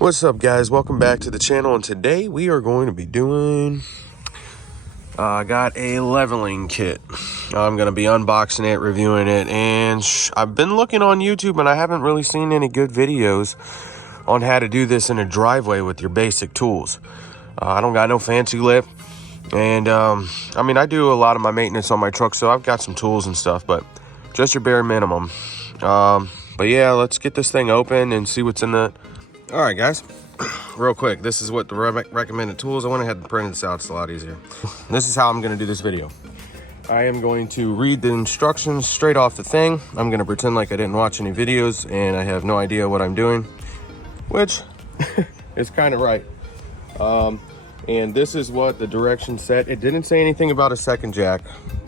What's up, guys? Welcome back to the channel, and today we are going to be doing I got a leveling kit. I'm going to be unboxing it, reviewing it, and I've been looking on YouTube and I haven't really seen any good videos on how to do this in a driveway with your basic tools. I don't got no fancy lip, and I mean, I do a lot of my maintenance on my truck, so I've got some tools and stuff, but just your bare minimum. But yeah, let's get this thing open and see what's in the... All right, guys, real quick, this is what the recommended tools. I went ahead and printed this out. It's a lot easier. This is how I'm going to do this video. I am going to read the instructions straight off the thing. I'm going to pretend like I didn't watch any videos and I have no idea what I'm doing, which is kind of right. And this is what the directions said. It didn't say anything about a second jack,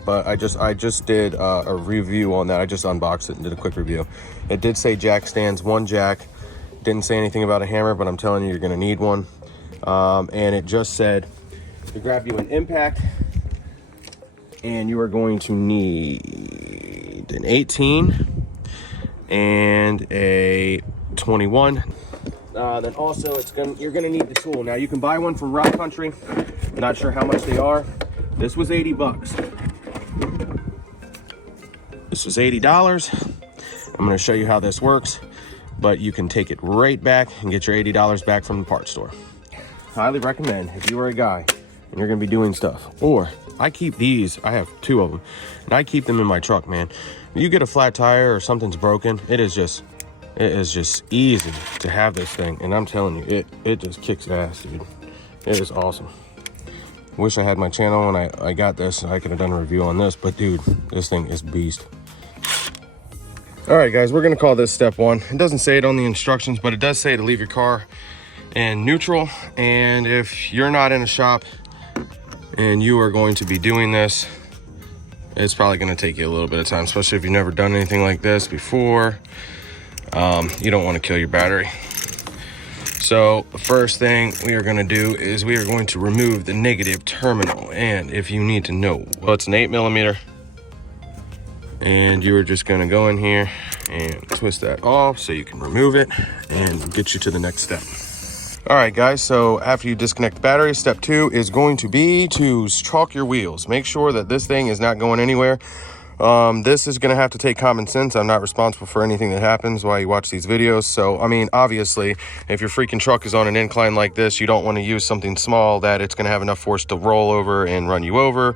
but I just did a review on that. I just unboxed it and did a quick review. It did say jack stands, one jack. Didn't say anything about a hammer, but I'm telling you, you're gonna need one. And it just said to grab you an impact, and you are going to need an 18 and a 21. Then also you're gonna need the tool. Now you can buy one from Rock Country. I'm not sure how much they are. This was 80 bucks. This was $80. I'm gonna show you how this works, but you can take it right back and get your $80 back from the parts store. Highly recommend if you are a guy and you're gonna be doing stuff. Or I keep these, I have 2 of them, and I keep them in my truck, man. You get a flat tire or something's broken, it is just easy to have this thing. And I'm telling you, it just kicks ass, dude. It is awesome. Wish I had my channel when I got this and I could have done a review on this, but dude, this thing is beast. All right, guys, we're gonna call this step 1. It doesn't say it on the instructions, but it does say to leave your car in neutral. And if you're not in a shop and you are going to be doing this, it's probably gonna take you a little bit of time, especially if you've never done anything like this before. You don't wanna kill your battery. So the first thing we are gonna do is we are going to remove the negative terminal. And if you need to know, well, it's an 8mm. And you are just gonna go in here and twist that off so you can remove it and get you to the next step. All right, guys, so after you disconnect the battery, step 2 is going to be to chalk your wheels. Make sure that this thing is not going anywhere. This is gonna have to take common sense. I'm not responsible for anything that happens while you watch these videos. So, I mean, obviously, if your freaking truck is on an incline like this, you don't wanna use something small that it's gonna have enough force to roll over and run you over.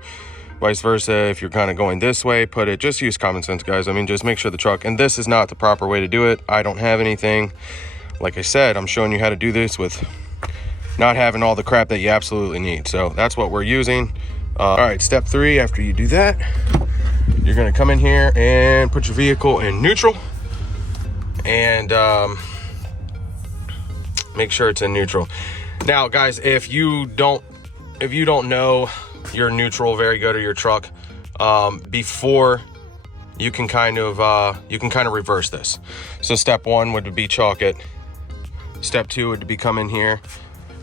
Vice versa, if you're kind of going this way, just use common sense, guys. I mean, just make sure the truck, and this is not the proper way to do it. I don't have anything. Like I said, I'm showing you how to do this with not having all the crap that you absolutely need. So that's what we're using. All right, step 3, after you do that, you're gonna come in here and put your vehicle in neutral and make sure it's in neutral. Now, guys, if you don't know your neutral very good, or your truck, before you can kind of reverse this. So step 1 would be chalk it. Step 2 would be come in here,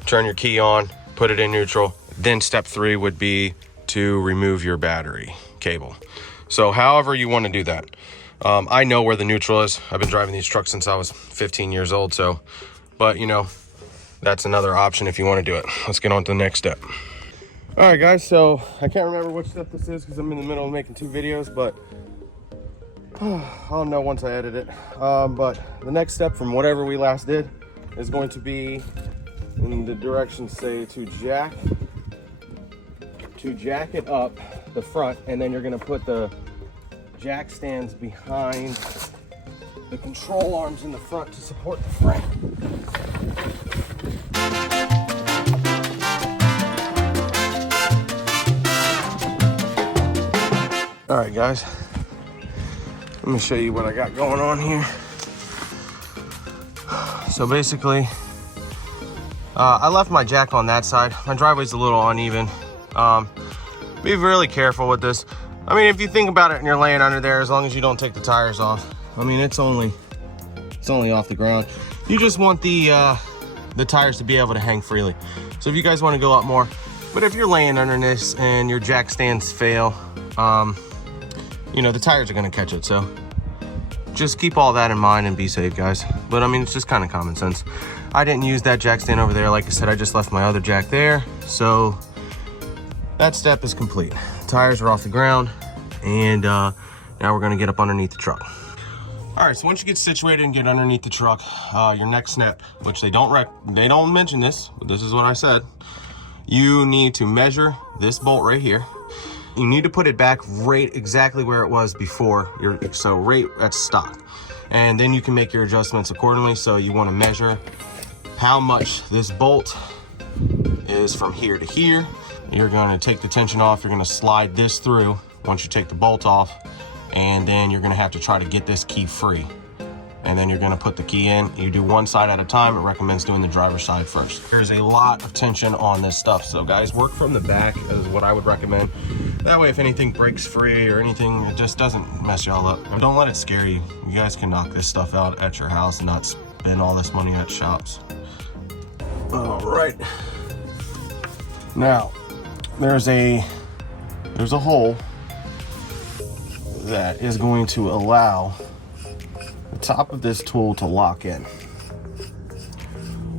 turn your key on, put it in neutral. Then step 3 would be to remove your battery cable. So however you want to do that. I know where the neutral is. I've been driving these trucks since I was 15 years old. So, but you know, that's another option if you want to do it. Let's get on to the next step. All right, guys, so I can't remember which step this is because I'm in the middle of making 2 videos, but I'll know once I edit it. But the next step from whatever we last did is going to be, in the directions say to jack it up the front, and then you're gonna put the jack stands behind the control arms in the front to support the frame. All right, guys, let me show you what I got going on here. So basically, I left my jack on that side. My driveway's a little uneven. Be really careful with this. I mean, if you think about it and you're laying under there, as long as you don't take the tires off, I mean, it's only off the ground. You just want the tires to be able to hang freely. So if you guys want to go up more, but if you're laying under this and your jack stands fail, you know, the tires are going to catch it. So just keep all that in mind and be safe, guys. But I mean, it's just kind of common sense. I didn't use that jack stand over there. Like I said, I just left my other jack there. So that step is complete. Tires are off the ground, and now we're gonna get up underneath the truck. All right, so once you get situated and get underneath the truck, your next step, which they don't mention this, but this is what I said. You need to measure this bolt right here. You need to put it back right exactly where it was before, so right at stock. And then you can make your adjustments accordingly. So you want to measure how much this bolt is from here to here. You're going to take the tension off. You're going to slide this through once you take the bolt off. And then you're going to have to try to get this key free. And then you're going to put the key in. You do one side at a time. It recommends doing the driver's side first. There's a lot of tension on this stuff. So guys, work from the back is what I would recommend. That way, if anything breaks free or anything, it just doesn't mess y'all up. Don't let it scare you. You guys can knock this stuff out at your house and not spend all this money at shops. All right. Now, there's a hole that is going to allow the top of this tool to lock in.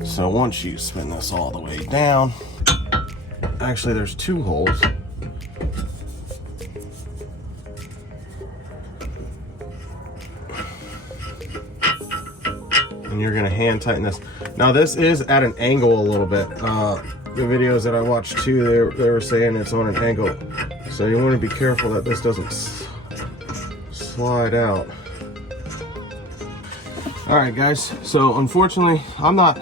So once you spin this all the way down, actually there's two holes. And you're gonna hand tighten this. Now this is at an angle a little bit. The videos that I watched too, they were saying it's on an angle. So you wanna be careful that this doesn't slide out. All right, guys, so unfortunately, my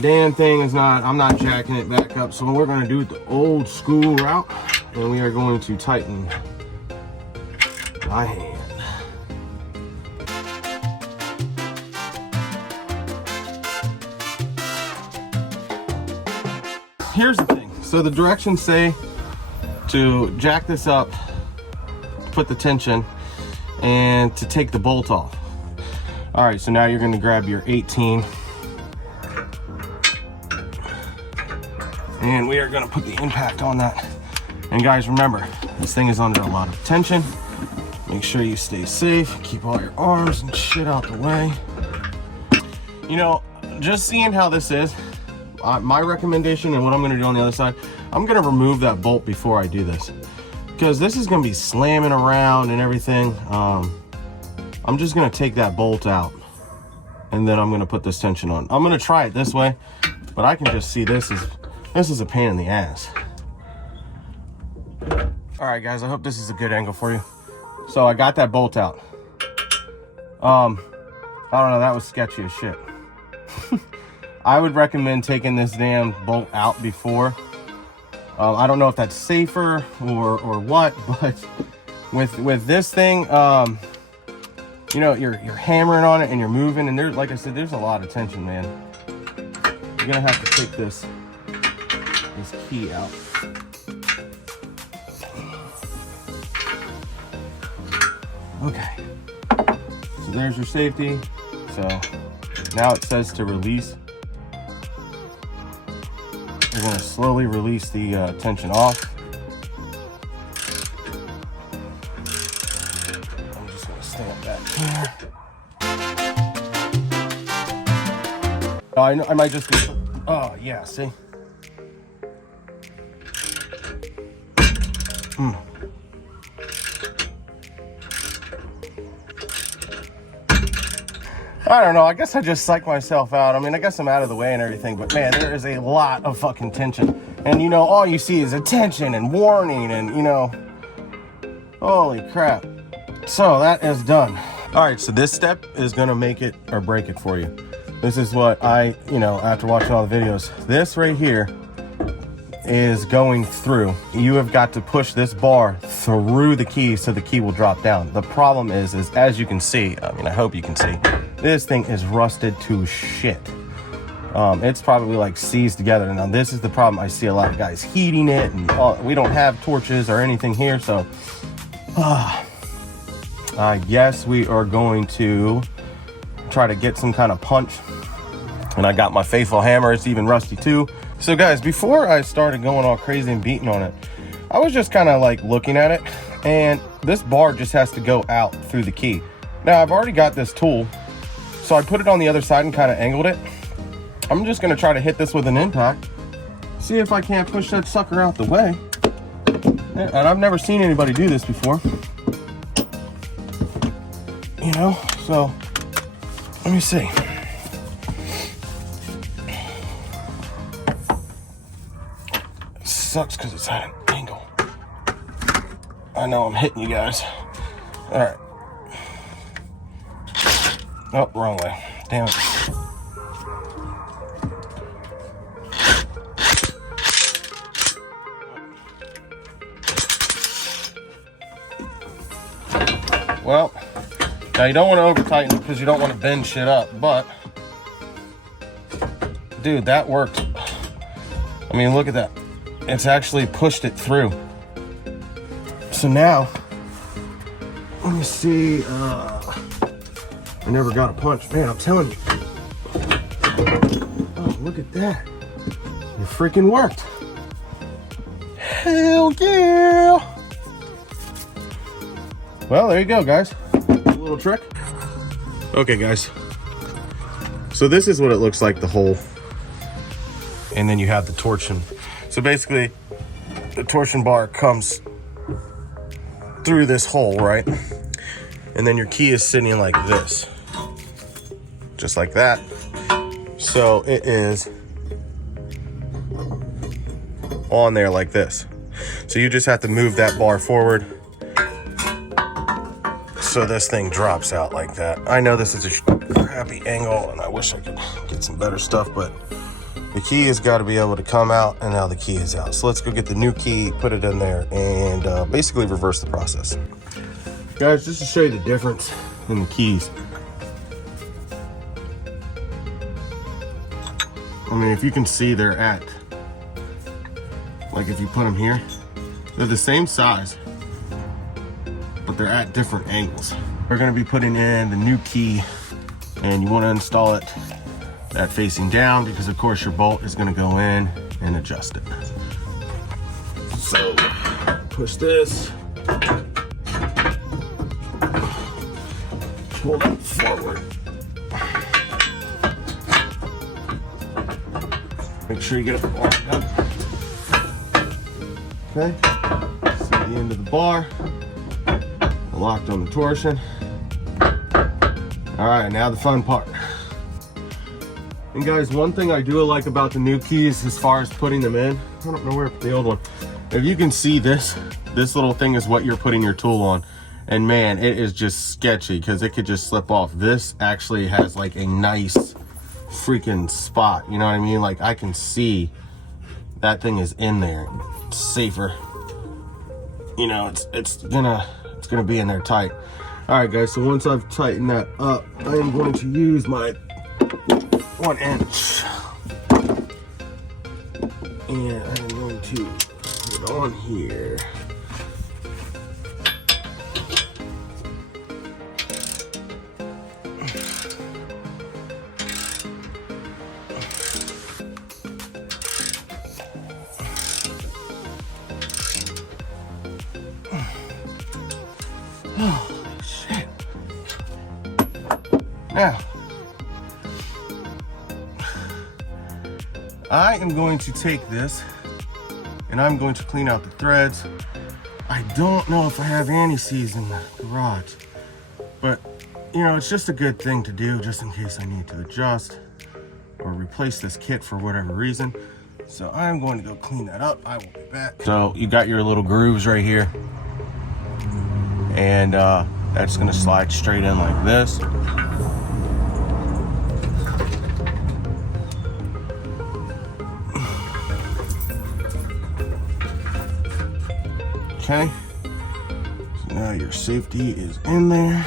damn thing is I'm not jacking it back up. So we're gonna do it the old school route, and we are going to tighten by hand. Here's the thing. So the directions say to jack this up, put the tension, and to take the bolt off. All right, so now you're gonna grab your 18, and we are gonna put the impact on that. And guys, remember, this thing is under a lot of tension. Make sure you stay safe, keep all your arms and shit out the way. You know, just seeing how this is, my recommendation and what I'm gonna do on the other side, I'm gonna remove that bolt before I do this, because this is gonna be slamming around and everything. I'm just gonna take that bolt out, and then I'm gonna put this tension on. I'm gonna try it this way, but I can just see this is a pain in the ass. All right, guys, I hope this is a good angle for you. So I got that bolt out. I don't know, that was sketchy as shit. I would recommend taking this damn bolt out before. I don't know if that's safer or what, but with this thing, you know, you're hammering on it and you're moving, and there's, like I said, there's a lot of tension, man. You're gonna have to take this key out. Okay, so there's your safety. So now it says to release. You're gonna slowly release the tension off. I'm just gonna stand back here. Oh, I might just be, oh yeah, see? I don't know, I guess I just psyched myself out. I mean, I guess I'm out of the way and everything, but man, there is a lot of fucking tension. And you know, all you see is attention and warning and, you know, holy crap. So that is done. All right, so this step is gonna make it or break it for you. This is what you know, after watching all the videos, this right here is going through. You have got to push this bar through the key so the key will drop down. The problem is as you can see, I mean, I hope you can see, this thing is rusted to shit. It's probably like seized together. Now this is the problem. I see a lot of guys heating it, and we don't have torches or anything here, so I guess we are going to try to get some kind of punch. And I got my faithful hammer. It's even rusty too. So guys, before I started going all crazy and beating on it, I was just kind of like looking at it, and this bar just has to go out through the key. Now I've already got this tool, so I put it on the other side and kind of angled it. I'm just gonna try to hit this with an impact, see if I can't push that sucker out the way. And I've never seen anybody do this before, you know, so let me see. It sucks because it's at an angle. I know I'm hitting you guys. All right. Oh, wrong way. Damn it. Well, now you don't want to over tighten because you don't want to bend shit up, but dude, that worked. I mean, look at that. It's actually pushed it through. So now, let me see. I never got a punch. Man, I'm telling you. Oh, look at that. It freaking worked. Hell yeah. Well, there you go, guys. A little trick. Okay, guys. So this is what it looks like, the hole. And then you have the torsion. So basically, the torsion bar comes through this hole, right? And then your key is sitting like this. Just like that. So it is on there like this. So you just have to move that bar forward so this thing drops out like that. I know this is a crappy angle and I wish I could get some better stuff, but the key has got to be able to come out, and now the key is out. So let's go get the new key, put it in there, and basically reverse the process. Guys, just to show you the difference in the keys. I mean, if you can see, they're at, like if you put them here, they're the same size, but they're at different angles. We're gonna be putting in the new key, and you wanna install it that facing down because of course your bolt is gonna go in and adjust it. So, push this. Pull that forward. Make sure you get it locked up. Okay, so the end of the bar, locked on the torsion. All right, now the fun part. And guys, one thing I do like about the new keys as far as putting them in, I don't know where the old one, if you can see this little thing is what you're putting your tool on. And man, it is just sketchy because it could just slip off. This actually has like a nice freaking spot, you know what I mean? Like I can see that thing is in there. It's safer, you know, it's gonna be in there tight. All right guys, so once I've tightened that up, I am going to use my 1 inch and I'm going to put it on here. Oh, shit. Now, I am going to take this and I'm going to clean out the threads. I don't know if I have anti-seize in the garage, but you know, it's just a good thing to do just in case I need to adjust or replace this kit for whatever reason. So I'm going to go clean that up. I will be back. So you got your little grooves right here. And that's gonna slide straight in like this. Okay, so now your safety is in there.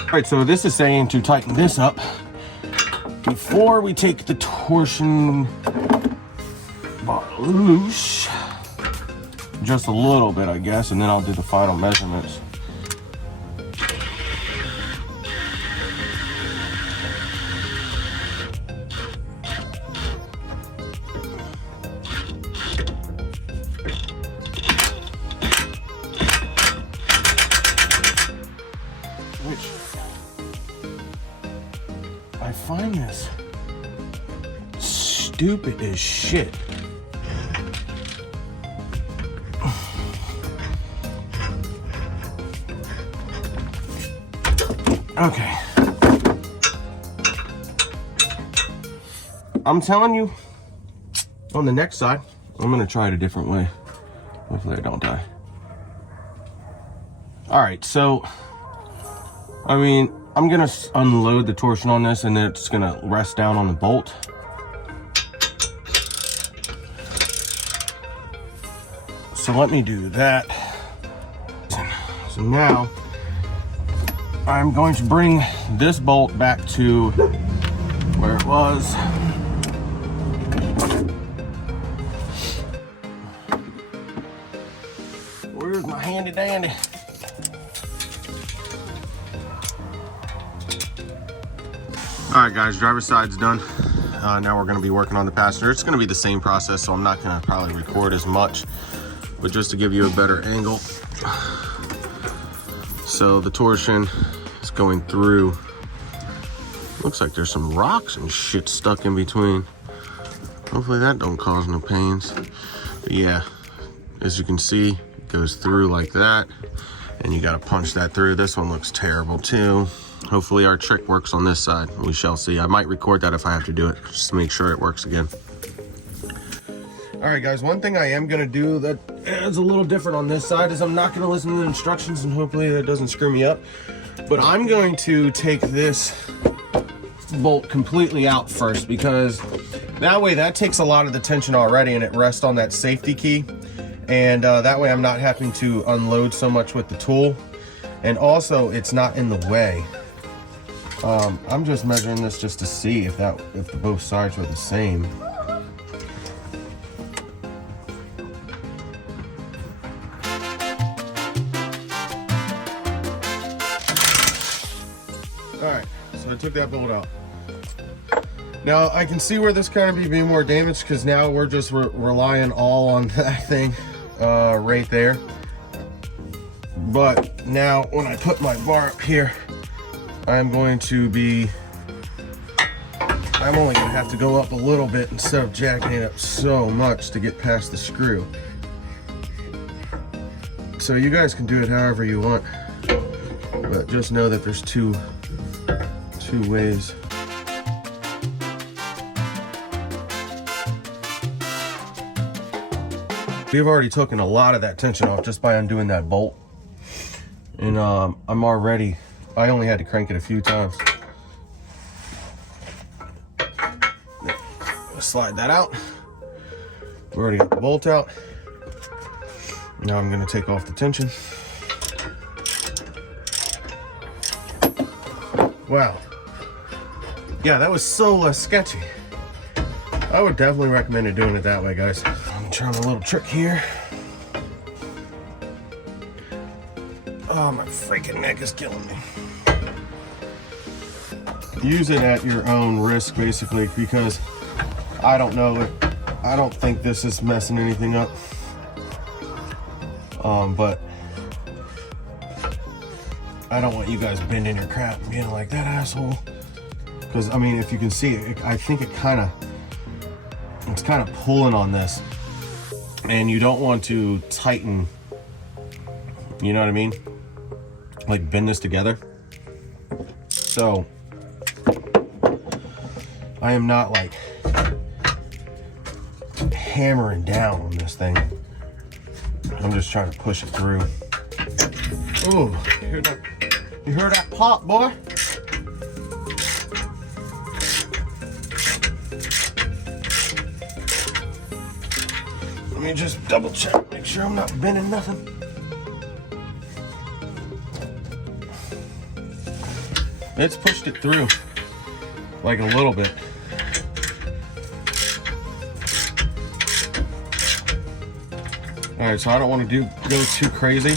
All right, so this is saying to tighten this up before we take the torsion bar loose. Just a little bit, I guess, and then I'll do the final measurements. stupid as shit. Okay. I'm telling you, on the next side, I'm gonna try it a different way. Hopefully I don't die. All right, so, I mean, I'm gonna unload the torsion on this and then it's gonna rest down on the bolt. So let me do that. So now, I'm going to bring this bolt back to where it was. Where's my handy dandy? All right, guys, driver's side's done. Now we're gonna be working on the passenger. It's gonna be the same process, so I'm not gonna probably record as much, but just to give you a better angle. So the torsion is going through. Looks like there's some rocks and shit stuck in between. Hopefully that don't cause no pains. But yeah, as you can see, it goes through like that, and you gotta punch that through. This one looks terrible too. Hopefully our trick works on this side. We shall see. I might record that if I have to do it, just to make sure it works again. All right, guys, one thing I am gonna do that is a little different on this side is I'm not gonna listen to the instructions, and hopefully that doesn't screw me up. But I'm going to take this bolt completely out first, because that way that takes a lot of the tension already and it rests on that safety key. And that way I'm not having to unload so much with the tool. And also it's not in the way. I'm just measuring this just to see if the both sides were the same. All right, so I took that bolt out. Now I can see where this kind of be more damaged, because now we're just relying all on that thing right there. But now when I put my bar up here, I'm only gonna have to go up a little bit instead of jacking it up so much to get past the screw. So you guys can do it however you want, but just know that there's two ways. We've already taken a lot of that tension off just by undoing that bolt. And I only had to crank it a few times. Slide that out. We already got the bolt out. Now I'm gonna take off the tension. Wow. Yeah, that was so sketchy. I would definitely recommend doing it that way, guys. I'm trying a little trick here. Oh, my freaking neck is killing me. Use it at your own risk, basically, because I don't think this is messing anything up. But I don't want you guys bending your crap and being like, that asshole. Because, I mean, if you can see it, I think it's kind of pulling on this. And you don't want to tighten, you know what I mean? Like bend this together. So I am not like hammering down on this thing. I'm just trying to push it through. Oh, you heard that pop, boy? Let me just double check, make sure I'm not bending nothing. It's pushed it through, like a little bit. All right, so I don't want to go too crazy.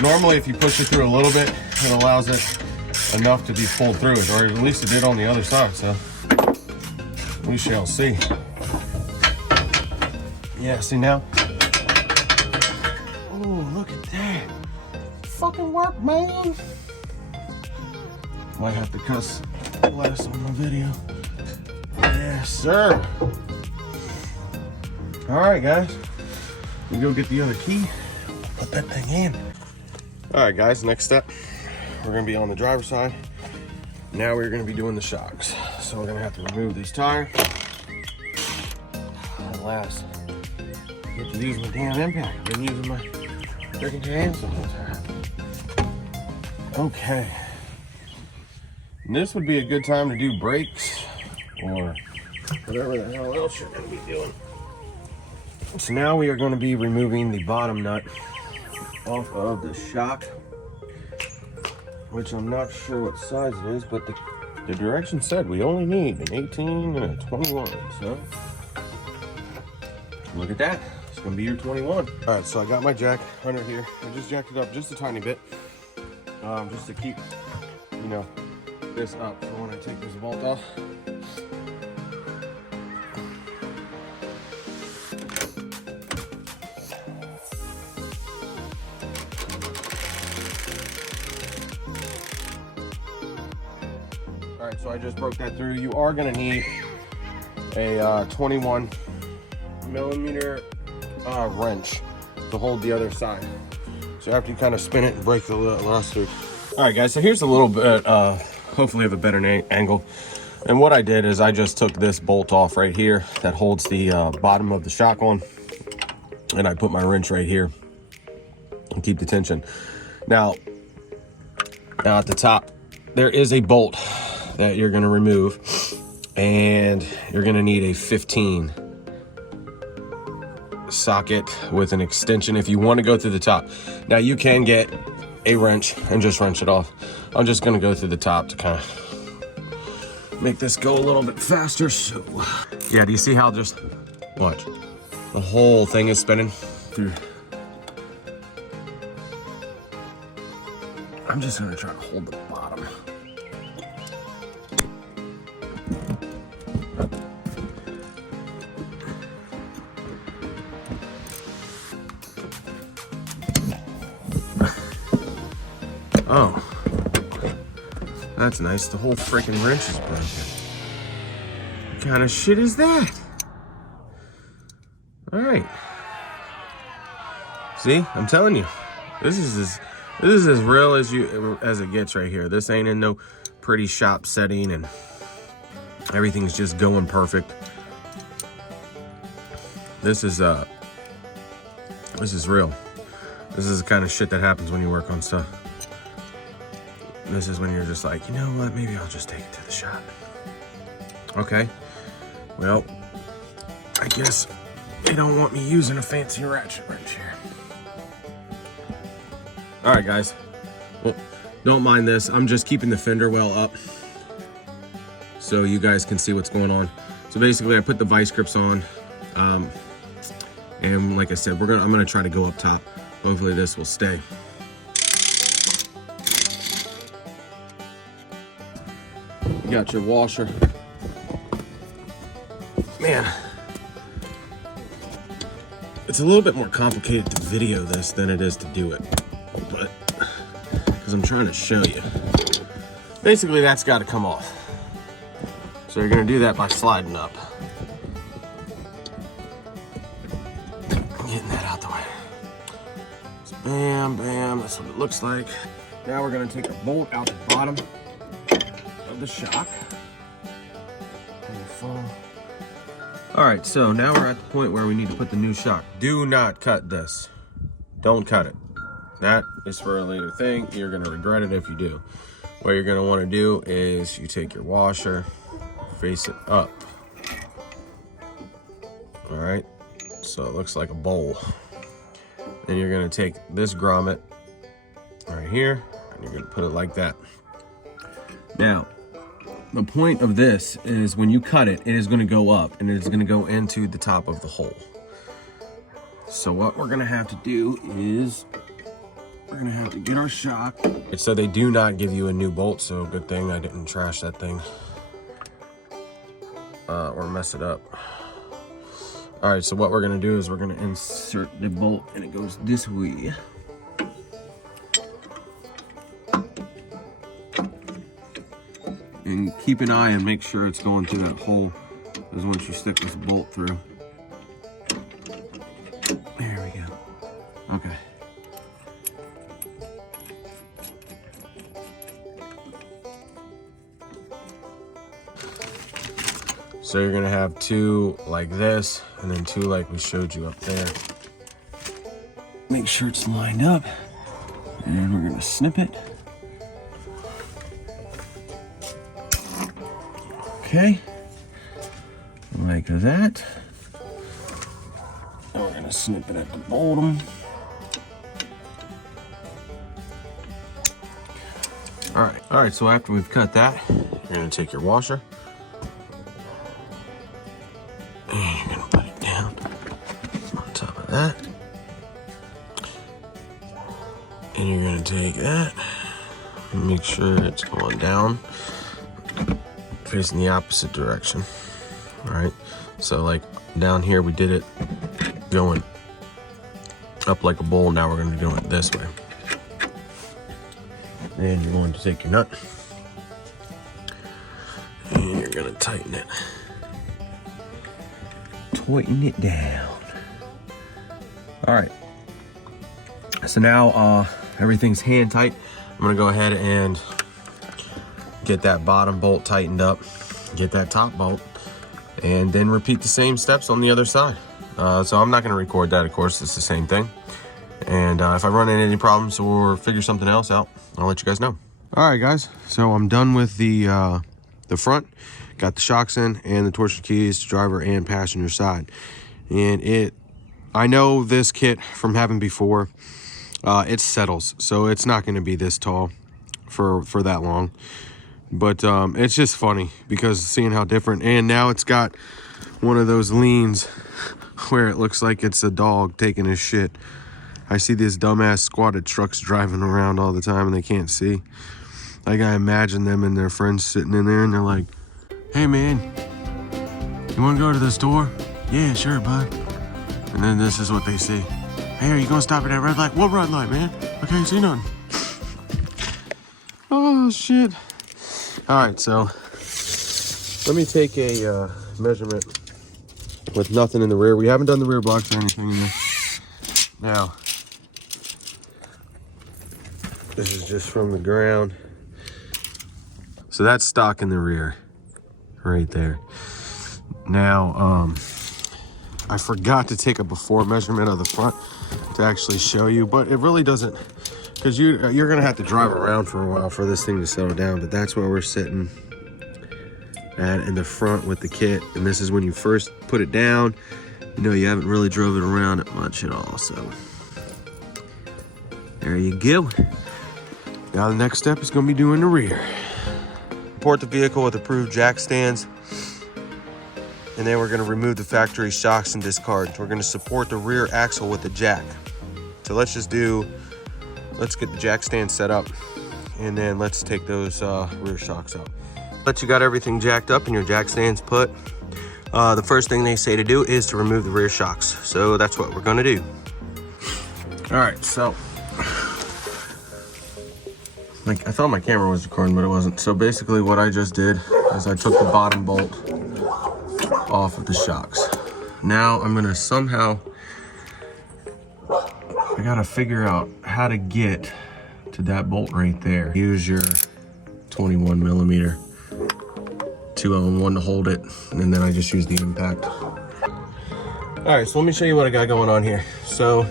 Normally, if you push it through a little bit, it allows it enough to be pulled through, or at least it did on the other side, so we shall see. Yeah, see now? Oh, look at that. Fucking work, man. Might have to cuss less on the video. Yes, sir. All right, guys, we go get the other key, put that thing in. All right, guys, next step, we're gonna be on the driver's side. Now we're gonna be doing the shocks. So we're gonna have to remove this tire. At last, I get to use my damn impact. I've been using my freaking hand sometimes. Okay. And this would be a good time to do brakes or whatever the hell else you're gonna be doing. So now we are gonna be removing the bottom nut off of the shock, which I'm not sure what size it is, but the direction said we only need an 18 and a 21, so look at that. It's gonna be your 21. All right, so I got my jack under here. I just jacked it up just a tiny bit, just to keep, you know, this up for when I take this bolt off. All right, so I just broke that through. You are gonna need a 21 millimeter wrench to hold the other side. So after you kind of spin it and break the last through. All right, guys, so here's a little bit, hopefully of a better angle. And what I did is I just took this bolt off right here that holds the bottom of the shock on, and I put my wrench right here and keep the tension. Now at the top, there is a bolt that you're gonna remove, and you're gonna need a 15 socket with an extension if you want to go through the top. Now you can get a wrench and just wrench it off. I'm just gonna go through the top to kind of make this go a little bit faster. So yeah, do you see how just watch the whole thing is spinning through? I'm just gonna try to hold the bottom. Oh, that's nice. The whole freaking wrench is broken. What kind of shit is that? All right. See, I'm telling you, this is as real as it gets right here. This ain't in no pretty shop setting and everything's just going perfect. This is real. This is the kind of shit that happens when you work on stuff. This is when you're just like, you know what, maybe I'll just take it to the shop. Okay, well, I guess they don't want me using a fancy ratchet wrench here. All right, guys, well, don't mind this. I'm just keeping the fender well up so you guys can see what's going on. So basically, I put the vice grips on, and like I said, I'm gonna try to go up top. Hopefully this will stay. You got your washer. Man, it's a little bit more complicated to video this than it is to do it, but because I'm trying to show you. Basically, that's got to come off. So you're gonna do that by sliding up. Getting that out the way. So bam, bam, that's what it looks like. Now we're gonna take a bolt out the bottom of the shock. All right, so now we're at the point where we need to put the new shock. Do not cut this. Don't cut it. That is for a later thing. You're gonna regret it if you do. What you're gonna wanna do is you take your washer, face it up. All right, so it looks like a bowl. Then you're gonna take this grommet right here, and you're gonna put it like that. Now, the point of this is when you cut it, it is gonna go up and it is gonna go into the top of the hole. So what we're gonna have to do is we're gonna have to get our shock. So they do not give you a new bolt, so good thing I didn't trash that thing or mess it up. All right, so what we're gonna do is we're gonna insert the bolt and it goes this way. And keep an eye and make sure it's going through that hole, because once you stick this bolt through, Okay. So you're gonna have two like this, and then two like we showed you up there. Make sure it's lined up, and we're gonna snip it. Okay, like that. And we're gonna snip it at the bottom. All right, so after we've cut that, you're gonna take your washer, and you're gonna put it down on top of that. And you're gonna take that and make sure it's going down, facing the opposite direction. All right, so like down here, we did it going up like a bowl. Now we're gonna do it this way. And you're going to take your nut and you're gonna tighten it. Tighten it down. All right, so now everything's hand tight. I'm gonna go ahead and get that bottom bolt tightened up, get that top bolt, and then repeat the same steps on the other side. So I'm not gonna record that, of course, it's the same thing. And if I run into any problems or figure something else out, I'll let you guys know. All right, guys, so I'm done with the front. Got the shocks in and the torsion keys to driver and passenger side. And I know this kit from having before, it settles, so it's not gonna be this tall for that long. But it's just funny because seeing how different, and now it's got one of those leans where it looks like it's a dog taking his shit. I see these dumbass squatted trucks driving around all the time and they can't see. Like, I imagine them and their friends sitting in there and they're like, hey man, you wanna go to the store? Yeah, sure, bud. And then this is what they see. Hey, are you gonna stop at that red light? What red light, man? I can't see nothing. Oh, shit. All right, so let me take a measurement with nothing in the rear. We haven't done the rear blocks or anything in there. Now, this is just from the ground. So that's stock in the rear, right there. Now, I forgot to take a before measurement of the front to actually show you, but it really doesn't, because you're gonna have to drive around for a while for this thing to settle down. But that's where we're sitting at in the front with the kit. And this is when you first put it down. You know, you haven't really drove it around it much at all. So there you go. Now the next step is gonna be doing the rear. Support the vehicle with approved jack stands. And then we're gonna remove the factory shocks and discard. We're gonna support the rear axle with the jack. So let's get the jack stand set up, and then let's take those rear shocks out. But you got everything jacked up and your jack stands put. The first thing they say to do is to remove the rear shocks. So that's what we're gonna do. All right, so, like, I thought my camera was recording, but it wasn't. So basically what I just did is I took the bottom bolt off of the shocks. Now I'm gonna I gotta figure out how to get to that bolt right there. Use your 21 millimeter 2L1 to hold it, and then I just use the impact. All right, so let me show you what I got going on here. So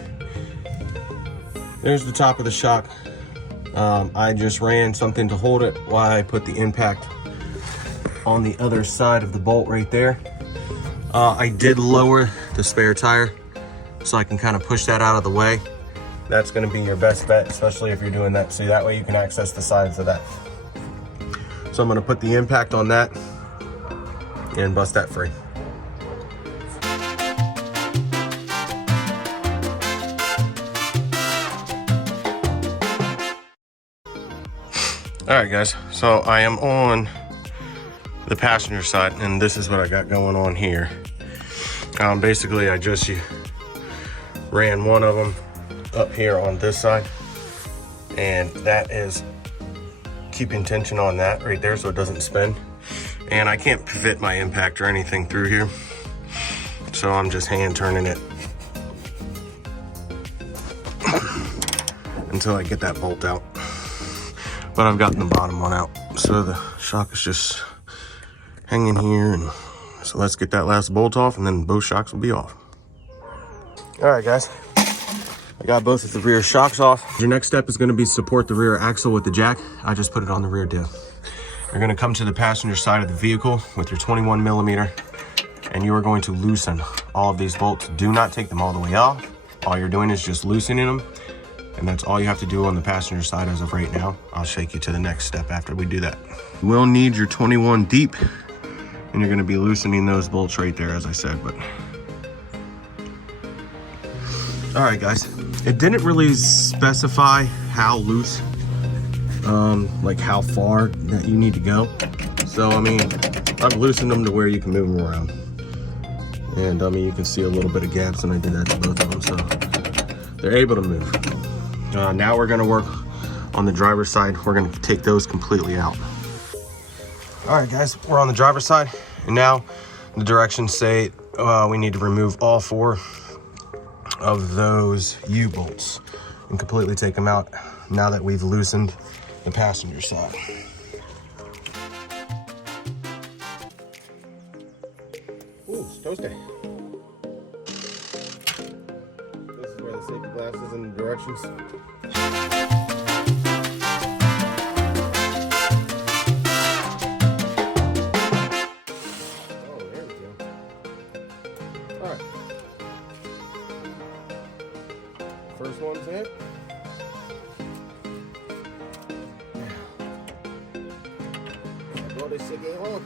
there's the top of the shock. I just ran something to hold it while I put the impact on the other side of the bolt right there. I did lower the spare tire so I can kind of push that out of the way. That's gonna be your best bet, especially if you're doing that. So that way you can access the sides of that. So I'm gonna put the impact on that and bust that free. All right, guys, so I am on the passenger side, and this is what I got going on here. Basically, I just ran one of them up here on this side, and that is keeping tension on that right there so it doesn't spin. And I can't fit my impact or anything through here, so I'm just hand turning it. until I get that bolt out. But I've gotten the bottom one out, so the shock is just hanging here. And so let's get that last bolt off, and then both shocks will be off. All right, guys. I got both of the rear shocks off. Your next step is going to be support the rear axle with the jack. I just put it on the rear diff. You're going to come to the passenger side of the vehicle with your 21 millimeter, and you are going to loosen all of these bolts. Do not take them all the way off. All you're doing is just loosening them, and that's all you have to do on the passenger side as of right now. I'll shake you to the next step after we do that. You will need your 21 deep, and you're going to be loosening those bolts right there, as I said. But all right, guys. It didn't really specify how loose, like how far that you need to go. So, I mean, I've loosened them to where you can move them around. And, I mean, you can see a little bit of gaps, and I did that to both of them, so they're able to move. Now we're going to work on the driver's side. We're going to take those completely out. All right, guys, we're on the driver's side. And now the directions say we need to remove all 4 of those U-bolts and completely take them out now that we've loosened the passenger side. Ooh, it's toasty. This is where the safety glasses and the directions. Oh, there we go. All right. First one's in. Agora esse aqui é on.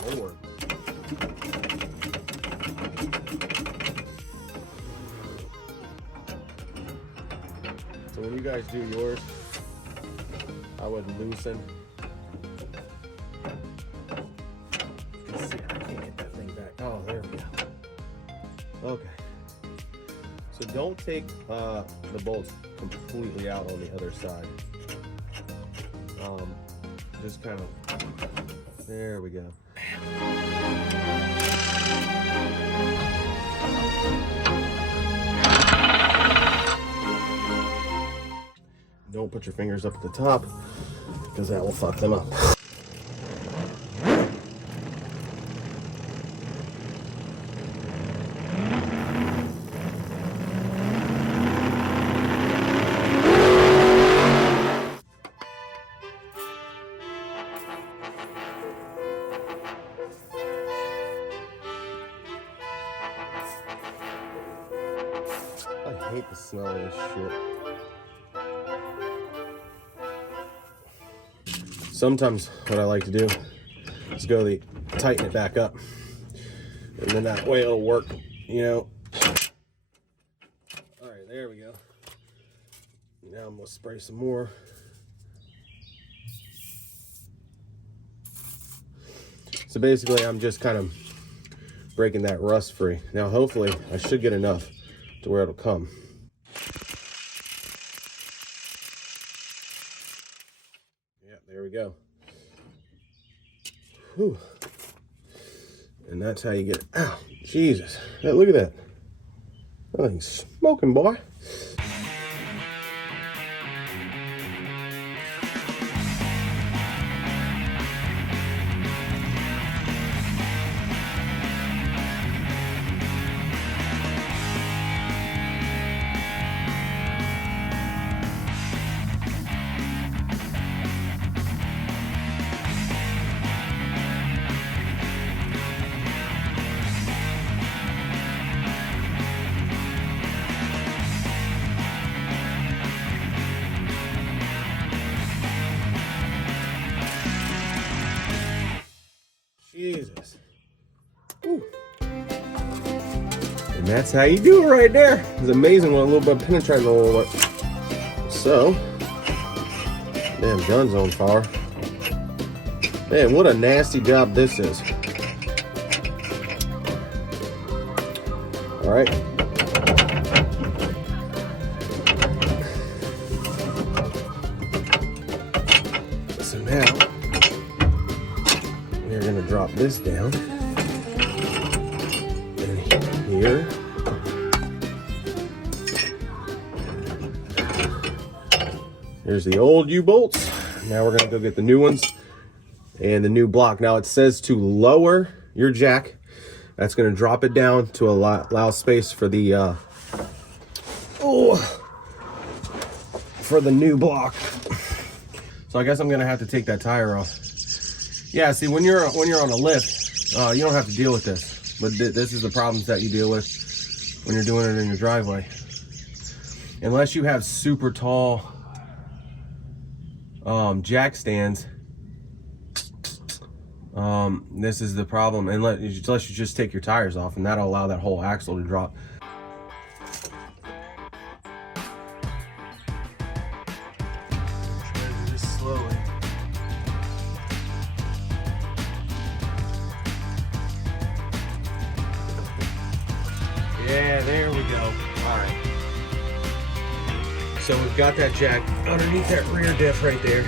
Good Lord. So when you guys do yours, I would loosen. Let's see, I can't get that thing back. Oh, there we go. Okay. So don't take the bolts completely out on the other side. Just kind of, there we go. Don't put your fingers up at the top, because that will fuck them up. I hate the smell of this shit. Sometimes what I like to do is tighten it back up, and then that way it'll work, you know. All right, there we go. Now I'm gonna spray some more. So basically I'm just kind of breaking that rust free. Now hopefully I should get enough to where it'll come. Yeah, there we go. Whew. And that's how you get it. Ow, Jesus. Hey, look at that. That thing's smoking, boy. Jesus. Ooh. And that's how you do it right there. It's amazing when a little bit penetrating a little bit. So, damn gun's on fire. Man, what a nasty job this is. All right. drop this down. And here. Here's the old U-bolts. Now we're gonna go get the new ones and the new block. Now it says to lower your jack. That's gonna drop it down to allow space for the for the new block. So I guess I'm gonna have to take that tire off. Yeah, see, when you're on a lift, you don't have to deal with this, but this is the problems that you deal with when you're doing it in your driveway. Unless you have super tall jack stands, this is the problem. Unless you just take your tires off, and that'll allow that whole axle to drop. Just slowly. Yeah, there we go. All right. So we've got that jack underneath that rear diff right there.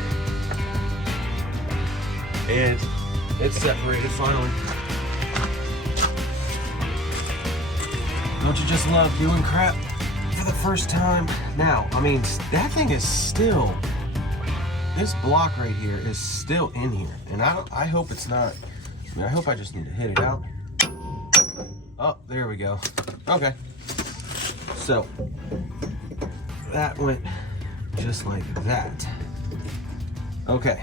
And it's separated finally. Don't you just love doing crap for the first time? Now, I mean, that thing is still, this block right here is still in here. And I hope it's not, I mean, I hope I just need to hit it out. Oh, there we go. Okay. So, that went just like that. Okay.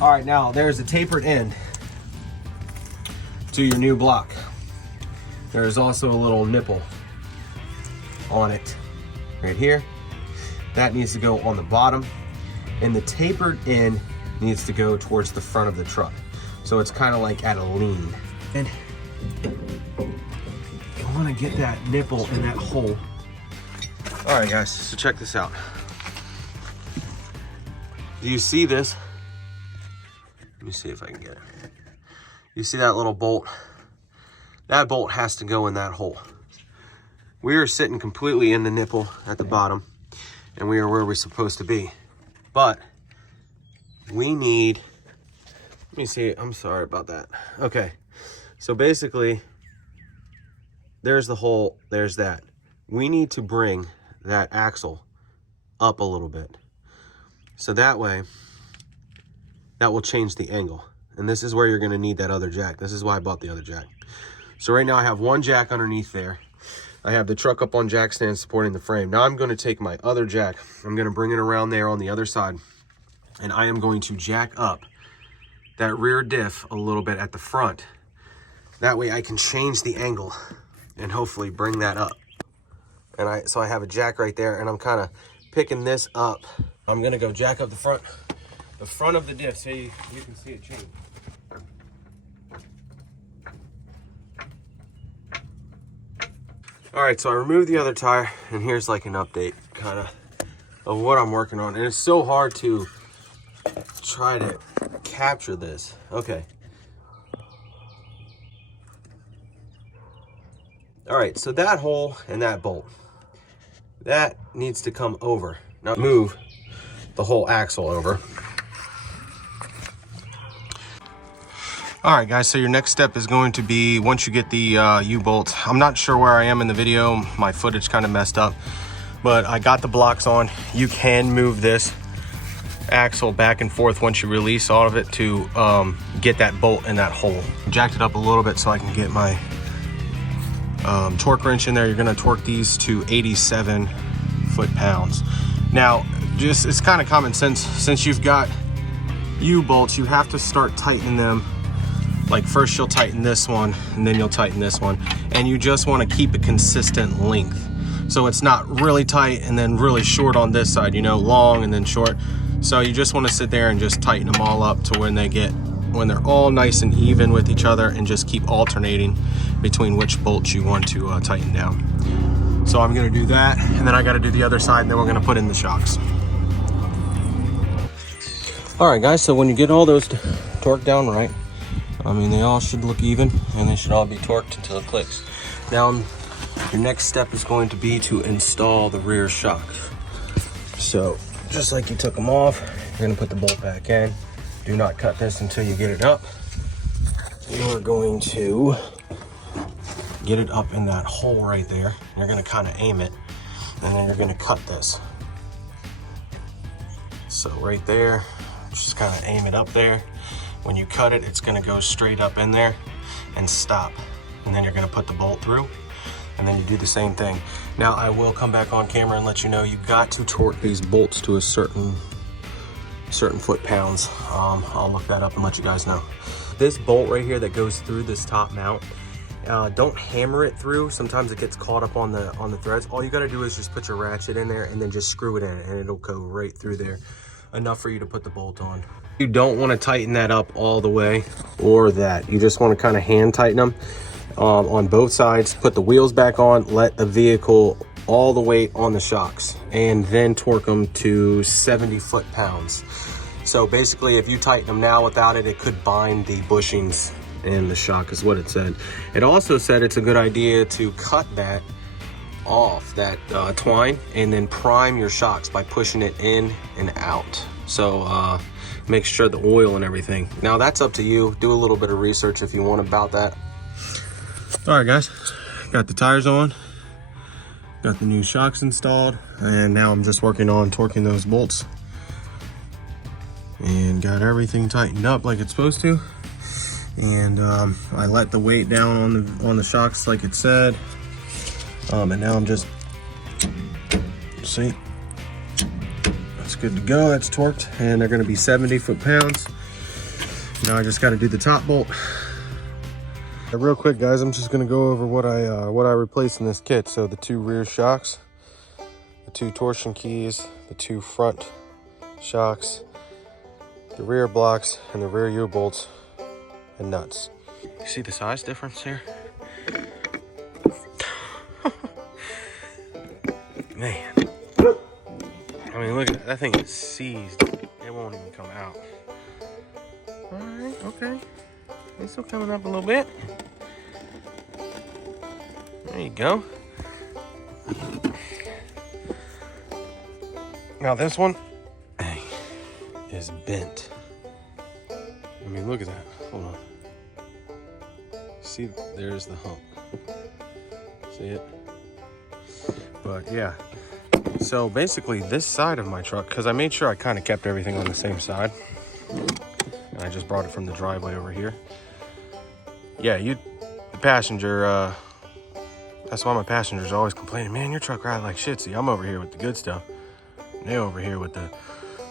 All right, now there's a tapered end to your new block. There's also a little nipple on it right here. That needs to go on the bottom, and the tapered end needs to go towards the front of the truck. So it's kind of like at a lean. And you want to get that nipple in that hole. All right, guys, so check this out. Do you see this? Let me see if I can get it. You see that little bolt? That bolt has to go in that hole. We are sitting completely in the nipple at the bottom, and we are where we're supposed to be. But we need, let me see, I'm sorry about that. Okay, so basically, there's the hole, there's that. We need to bring that axle up a little bit. So that way, that will change the angle. And this is where you're gonna need that other jack. This is why I bought the other jack. So right now I have one jack underneath there. I have the truck up on jack stands supporting the frame. Now I'm gonna take my other jack. I'm gonna bring it around there on the other side. And I am going to jack up that rear diff a little bit at the front. That way I can change the angle and hopefully bring that up. And so I have a jack right there, and I'm kind of picking this up. I'm gonna go jack up the front of the diff so you can see it change. All right, so I removed the other tire, and here's like an update kind of what I'm working on. And it's so hard to try to capture this. Okay. All right, so that hole and that bolt, that needs to come over. Now move the whole axle over. All right, guys, so your next step is going to be, once you get the U-bolt, I'm not sure where I am in the video, my footage kind of messed up, but I got the blocks on. You can move this axle back and forth once you release all of it to get that bolt in that hole. Jacked it up a little bit so I can get my torque wrench in there. You're gonna torque these to 87 foot-pounds. Now, just, it's kind of common sense, since you've got U-bolts, you have to start tightening them. Like first you'll tighten this one, and then you'll tighten this one. And you just wanna keep a consistent length. So it's not really tight and then really short on this side, you know, long and then short. So you just wanna sit there and just tighten them all up to when they're all nice and even with each other, and just keep alternating between which bolts you want to tighten down. So I'm gonna do that, and then I gotta do the other side, and then we're gonna put in the shocks. All right, guys, so when you get all those torqued down right, I mean, they all should look even, and they should all be torqued until it clicks. Now, your next step is going to be to install the rear shocks. So, just like you took them off, you're gonna put the bolt back in. Do not cut this until you get it up. you are going to get it up in that hole right there. You're gonna kind of aim it, and then you're gonna cut this. So right there, just kind of aim it up there. When you cut it, it's gonna go straight up in there and stop. And then you're gonna put the bolt through, and then you do the same thing. Now I will come back on camera and let you know you got to torque these bolts to a certain foot-pounds. I'll look that up and let you guys know. This bolt right here that goes through this top mount, don't hammer it through. Sometimes it gets caught up on the threads. All you gotta do is just put your ratchet in there and then just screw it in, and it'll go right through there. Enough for you to put the bolt on. You don't want to tighten that up all the way or that. You just want to kind of hand tighten them on both sides. Put the wheels back on, let the vehicle all the weight on the shocks, and then torque them to 70 foot-pounds. So basically, if you tighten them now without it, it could bind the bushings in the shock, is what it said. It also said it's a good idea to cut that off, that twine, and then prime your shocks by pushing it in and out. So make sure the oil and everything. Now that's up to you. Do a little bit of research if you want about that. All right, guys, got the tires on, got the new shocks installed, and now I'm just working on torquing those bolts, and got everything tightened up like it's supposed to. And I let the weight down on the shocks like it said. And now I'm just, see, that's good to go. That's torqued, and they're going to be 70 foot-pounds. Now I just got to do the top bolt. Real quick, guys, I'm just going to go over what I replaced in this kit. So the 2 rear shocks, the 2 torsion keys, the 2 front shocks, the rear blocks, and the rear U-bolts and nuts. You see the size difference here? Man, I mean, look at that. That thing is seized. It won't even come out. All right, okay. It's still coming up a little bit. There you go. Now this one is bent. I mean, look at that. Hold on. See, there's the hump. See it? But yeah, so basically this side of my truck, because I made sure I kind of kept everything on the same side, and I just brought it from the driveway over here. Yeah, the passenger, that's why my passengers are always complaining, man, your truck rides like shit. See, I'm over here with the good stuff. They over here with the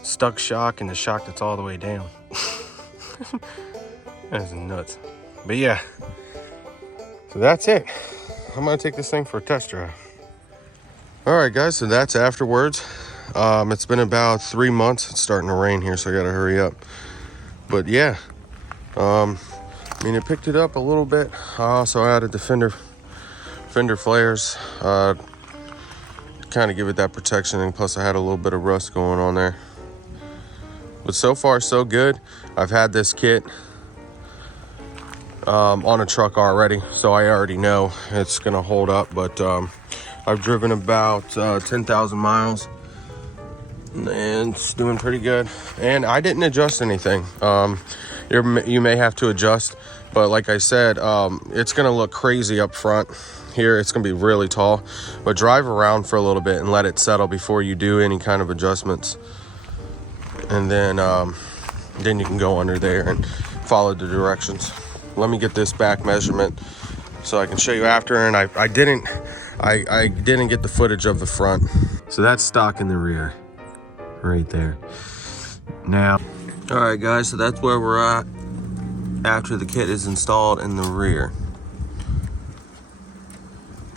stuck shock and the shock that's all the way down. That's nuts. But yeah, so that's it. I'm gonna take this thing for a test drive. All right, guys, so that's afterwards. It's been about 3 months. It's starting to rain here, so I gotta hurry up. But yeah, I mean, it picked it up a little bit. I also added the fender flares, kind of give it that protection, and plus I had a little bit of rust going on there. But so far, so good. I've had this kit on a truck already, so I already know it's gonna hold up. But I've driven about 10,000 miles, and it's doing pretty good. And I didn't adjust anything. You may have to adjust, but like I said, it's gonna look crazy up front. Here, it's gonna be really tall, but drive around for a little bit and let it settle before you do any kind of adjustments. And then you can go under there and follow the directions. Let me get this back measurement so I can show you after. And I didn't get the footage of the front. So that's stock in the rear right there. Now, all right, guys, so that's where we're at after the kit is installed in the rear.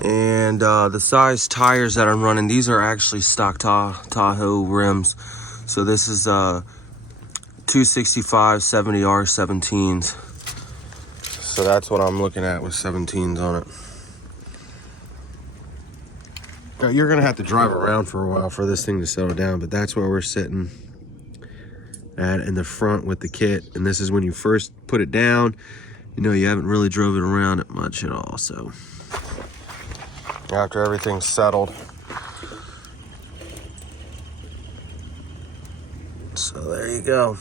And the size tires that I'm running, these are actually stock Tahoe rims. So this is 265 70R 17s. So that's what I'm looking at with 17s on it. Now, you're gonna have to drive around for a while for this thing to settle down, but that's where we're sitting at in the front with the kit. And this is when you first put it down. You know, you haven't really drove it around it much at all. So after everything's settled, so there you go.